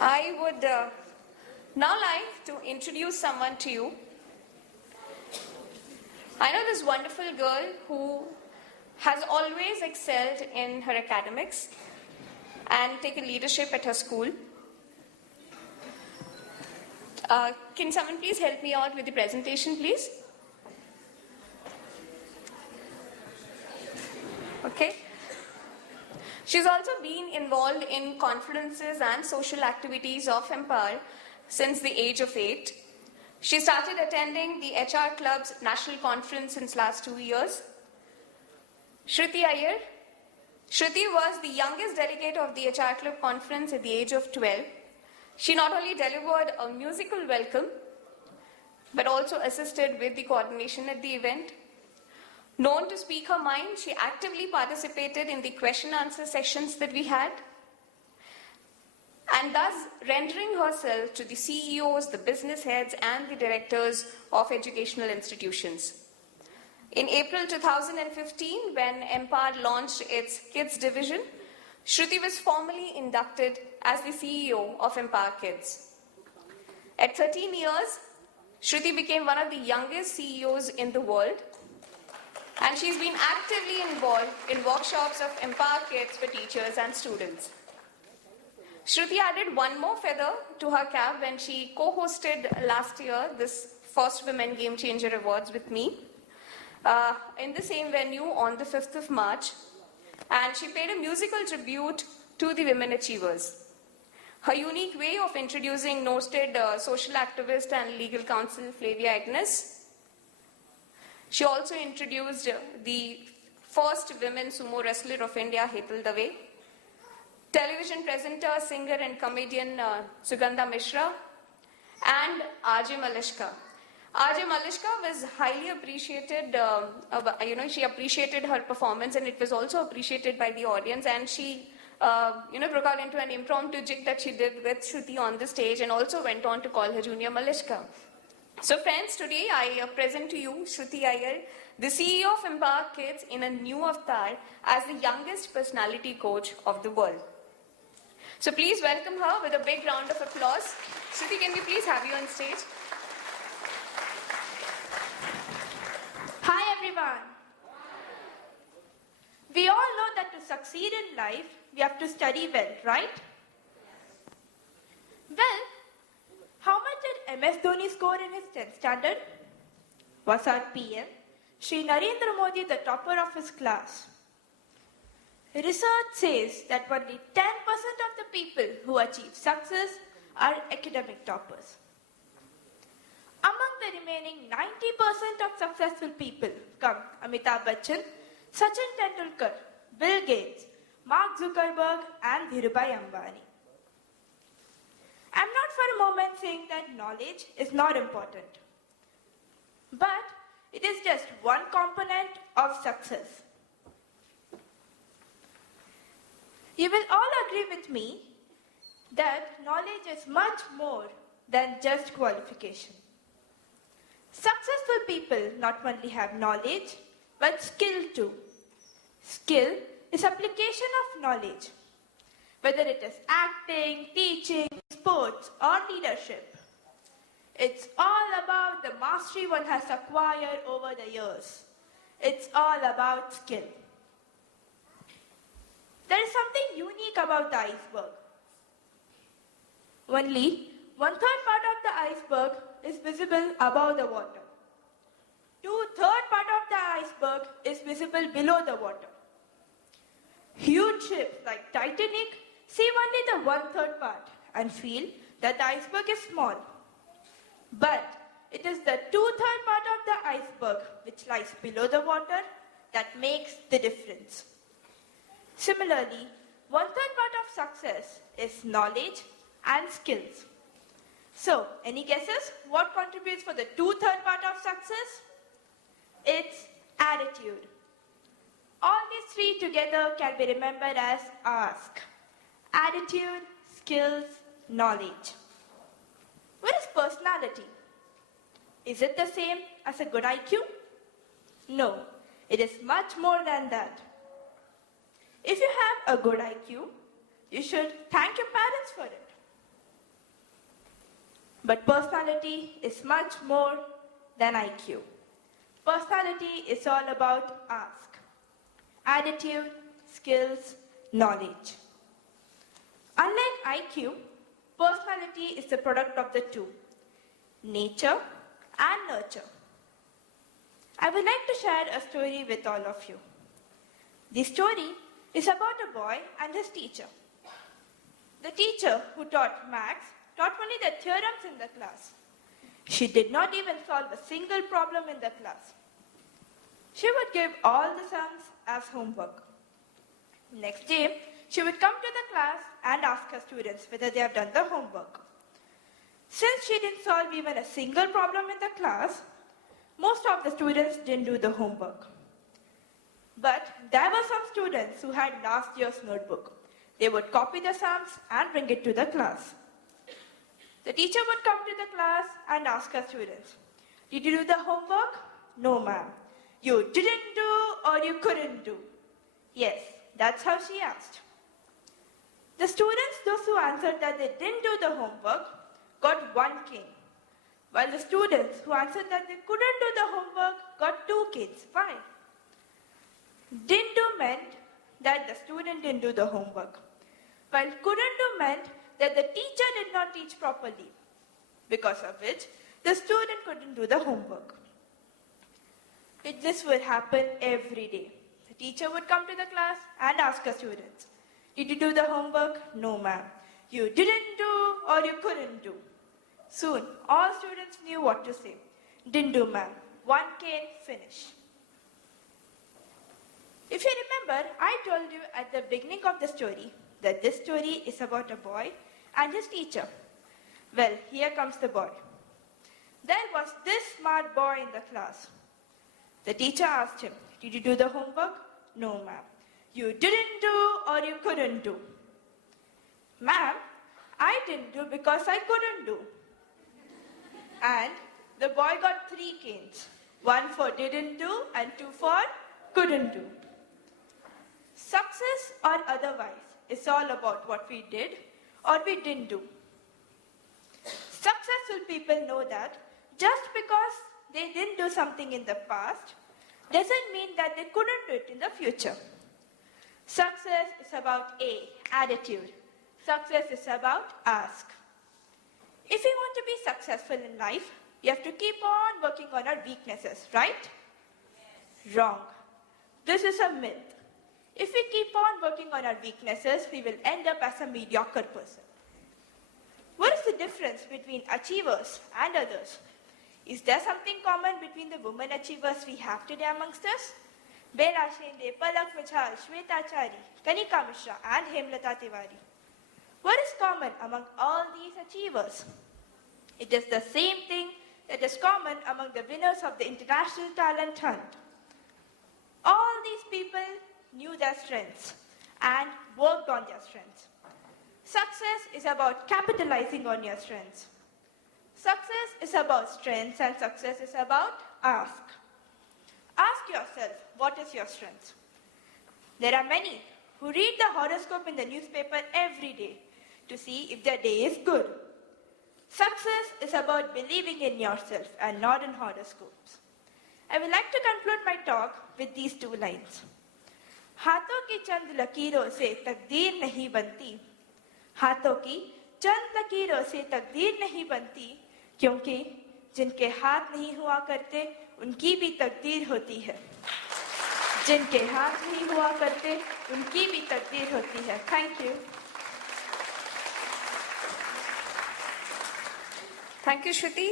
I would now like to introduce someone to you. I know this wonderful girl who has always excelled in her academics and taken leadership at her school. Can someone please help me out with the presentation, please? Okay. She's also been involved in conferences and social activities of Empower since the age of 8. She started attending the HR Club's national conference since last 2 years. Shruti Iyer. Shruti was the youngest delegate of the HR Club conference at the age of 12. She not only delivered a musical welcome, but also assisted with the coordination at the event. Known to speak her mind, she actively participated in the question-answer sessions that we had, and thus rendering herself to the CEOs, the business heads, and the directors of educational institutions. In April 2015, when Empower launched its Kids division, Shruti was formally inducted as the CEO of Empower Kids. At 13 years, Shruti became one of the youngest CEOs in the world, and she's been actively involved in workshops of Empower Kids for teachers and students. Shruti added one more feather to her cap when she co-hosted last year this First Women Game Changer Awards with me in the same venue on the 5th of March, and she paid a musical tribute to the women achievers. Her unique way of introducing noted social activist and legal counsel Flavia Agnes. She also introduced the first women sumo wrestler of India, Hetal Dave, television presenter, singer and comedian Sugandha Mishra, and R.J. Malishka. R.J. Malishka was highly appreciated, she appreciated her performance, and it was also appreciated by the audience, and she broke out into an impromptu jig that she did with Shruti on the stage and also went on to call her Junior Malishka. So friends, today I present to you Shruti Iyer, the CEO of Empower Kids in a new avatar as the youngest personality coach of the world. So please welcome her with a big round of applause. Shruti, can we please have you on stage? Hi everyone. We all know that to succeed in life, we have to study well, right? Well, how much did MS Dhoni score in his 10th standard? Was our PM, Shri Narendra Modi, the topper of his class? Research says that only 10% of the people who achieve success are academic toppers. Among the remaining 90% of successful people come Amitabh Bachchan, Sachin Tendulkar, Bill Gates, Mark Zuckerberg, and Dhirubhai Ambani. I'm not for a moment saying that knowledge is not important, but it is just one component of success. You will all agree with me that knowledge is much more than just qualification. Successful people not only have knowledge, but skill too. Skill is application of knowledge, whether it is acting, teaching, sports, or leadership. It's all about the mastery one has acquired over the years. It's all about skill. There is something unique about the iceberg. Only 1/3 part of the iceberg is visible above the water. 2/3 part of the iceberg is visible below the water. Huge ships like Titanic see only the 1/3 part and feel that the iceberg is small. But it is the 2/3 part of the iceberg which lies below the water that makes the difference. Similarly, 1/3 part of success is knowledge and skills. So, any guesses what contributes for the 2/3 part of success? It's attitude. All these three together can be remembered as ASK. Attitude, skills, knowledge. What is personality? Is it the same as a good IQ? No, it is much more than that. If you have a good IQ, you should thank your parents for it. But personality is much more than IQ. Personality is all about ask, attitude, skills, knowledge. Unlike IQ, personality is the product of the two, nature and nurture. I would like to share a story with all of you. The story is about a boy and his teacher. The teacher who taught maths taught only the theorems in the class. She did not even solve a single problem in the class. She would give all the sums as homework. Next day, she would come to the class and ask her students whether they have done the homework. Since she didn't solve even a single problem in the class, most of the students didn't do the homework. But there were some students who had last year's notebook. They would copy the sums and bring it to the class. The teacher would come to the class and ask her students, "Did you do the homework?" "No, ma'am." "You didn't do or you couldn't do?" "Yes." That's how she asked. The students, those who answered that they didn't do the homework, got 1 cane, while the students who answered that they couldn't do the homework got 2 canes. Why? Didn't do meant that the student didn't do the homework, while couldn't do meant that the teacher did not teach properly, because of which the student couldn't do the homework. This would happen every day. The teacher would come to the class and ask her students, "Did you do the homework?" "No, ma'am." "You didn't do or you couldn't do?" Soon, all students knew what to say. "Didn't do, ma'am." 1 cane, finish. If you remember, I told you at the beginning of the story that this story is about a boy and his teacher. Well, here comes the boy. There was this smart boy in the class. The teacher asked him, "Did you do the homework?" "No, ma'am." "You didn't do or you couldn't do?" "Ma'am, I didn't do because I couldn't do." And the boy got 3 canes. 1 for didn't do and 2 for couldn't do. Success or otherwise is all about what we did or we didn't do. Successful people know that just because they didn't do something in the past doesn't mean that they couldn't do it in the future. Success is about attitude. Success is about ask. If we want to be successful in life, we have to keep on working on our weaknesses, right? Yes. Wrong. This is a myth. If we keep on working on our weaknesses, we will end up as a mediocre person. What is the difference between achievers and others? Is there something common between the women achievers we have today amongst us? Bela Shende, Palak Michal, Shweta Chari, Kanika Mishra, and Hemlata Tiwari. What is common among all these achievers? It is the same thing that is common among the winners of the International Talent Hunt. All these people knew their strengths and worked on their strengths. Success is about capitalizing on your strengths. Success is about strengths and success is about ask. Ask yourself, what is your strength? There are many who read the horoscope in the newspaper every day to see if their day is good. Success is about believing in yourself and not in horoscopes. I would like to conclude my talk with these 2 lines. हाथों की चंद लकीरों से तकदीर नहीं बनती, हाथों की चंद लकीरों से तकदीर नहीं बनती, क्योंकि जिनके हाथ नहीं हुआ करते उनकी भी तकदीर होती है. जिनके हाथ नहीं हुआ करते उनकी भी तकदीर होती है. Thank you. Thank you, Shruti.